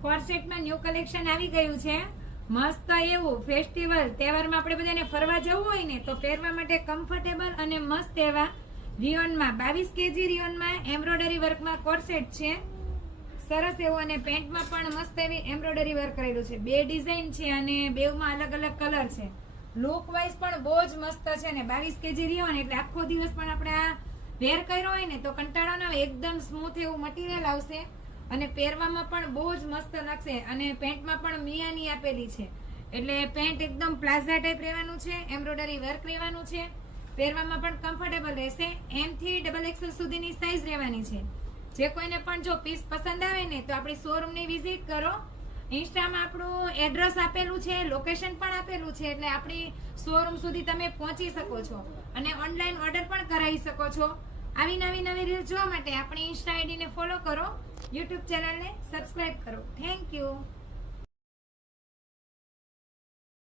કોર્સેટમાં new collection આવી ગયું છે મસ્ત એવું ફેસ્ટિવલ તહેવારમાં આપણે બધાને ફરવા જવું હોય ને તો પહેરવા માટે કમ્ફર્ટેબલ અને મસ્ત એવા રિયોનમાં 22 કેજી રિયોનમાં એમ્બ્રોઇડરી વર્કમાં કોર્સેટ છે સરસ એવું અને પેન્ટમાં પણ મસ્ત એવી એમ્બ્રોઇડરી વર્ક કરેલું છે બે ડિઝાઇન છે અને બેવમાં અલગ અલગ કલર છે લુક વાઇઝ પણ બહુ જ મસ્ત છે ને 22 કેજી રિયોન એટલે આખો દિવસ પણ આપણે આ વેર કર્યો હોય ને તો કંટાળો ના આવે એકદમ સ્મૂથ એવું મટીરિયલ આવશે અને પહેરવામાં પણ બહુ જ મસ્ત લાગશે અને પેન્ટમાં પણ મિયાની આપેલી છે એટલે પેન્ટ એકદમ પ્લાઝા ટાઈપ રહેવાનું છે એમ્બ્રોઇડરી વર્ક રહેવાનું છે પહેરવામાં પણ કમ્ફર્ટેબલ રહેશે M થી XXL સુધીની સાઈઝ રહેવાની છે જે કોઈને પણ જો પીસ પસંદ આવે ને તો આપણી શોરૂમની વિઝિટ કરો ઇન્સ્ટામાં આપણું એડ્રેસ આપેલું છે લોકેશન પણ આપેલું છે એટલે આપણી શોરૂમ સુધી તમે પહોંચી શકો છો અને ઓનલાઈન ઓર્ડર પણ કરાવી શકો છો આવી નવી રીલ જોવા માટે આપણી ઇન્સ્ટા આઈડીને ફોલો કરો યુટ્યુબ ચેનલને સબસ્ક્રાઇબ કરો થેન્ક યુ